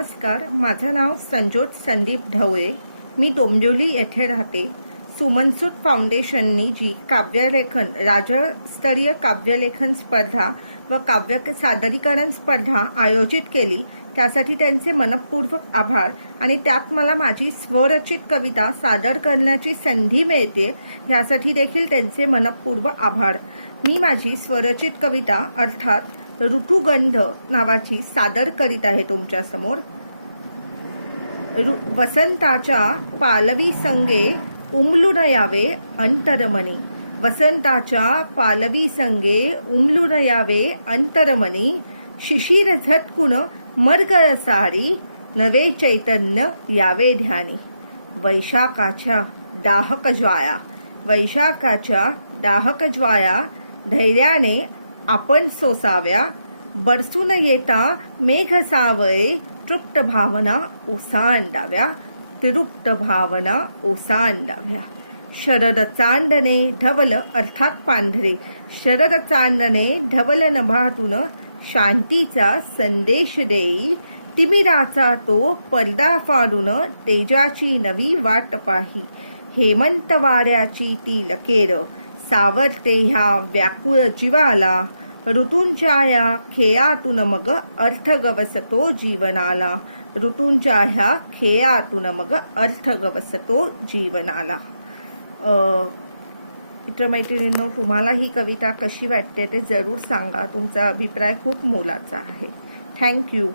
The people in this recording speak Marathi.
नमस्कार, माझं नाव संजोत संदीप ढवळे. मी डोंबिवली येथे राहते. सुमनसूत फाउंडेशननी जी काव्यलेखन राज्यस्तरीय काव्यलेखन स्पर्धा व काव्य सादरीकरण स्पर्धा आयोजित केली त्यासाठी त्यांचे मनपूर्वक आभार. आणि त्यात मला माझी स्वरचित कविता सादर करण्याची संधी मिळते यासाठी देखील त्यांचे मनपूर्वक आभार. मी माझी स्वरचित कविता अर्थात ऋतुगंध नावाची सादर करीत आहे तुमच्या समोर. वसंताच्या पालवी संगे उमलून यावे अंतरमनी. वसंताच्या पालवी संगे उमलून यावे अंतरमनी. शिशिर झटकुन मरगळ सारी नवे चैतन्य यावे ध्यानी. वैशाखाच्या दाहक ज्वाया, वैशाखाच्या दाहक ज्वाया धैर्याने आपण सोसाव्या. बरसून येता मेघ सावळे तृप्त भावना ओसांडाव्या. तृप्त भावना ओसांडाव्या. शरद चांदणे ढवल अर्थात पांढरे. शरद चांदणे ढवल नभातून शांतीचा संदेश देई. तिमिराचा तो पडदा फाडून तेजाची नवी वाट पाही. हेमंत वाऱ्याची ती लकेर सावरते ह्या व्याकुळ जीवाला. ऋतूंच्या या खेळातून मग अर्थ गवसतो जीवनाला. ऋतूंच्या ह्या खेळातून मग अर्थ गवसतो जीवनाला. मित्रमैत्रिणींनो, तुम्हाला ही कविता कशी वाटते ते जरूर सांगा. तुमचा अभिप्राय खूप मोलाचा आहे. थँक्यू.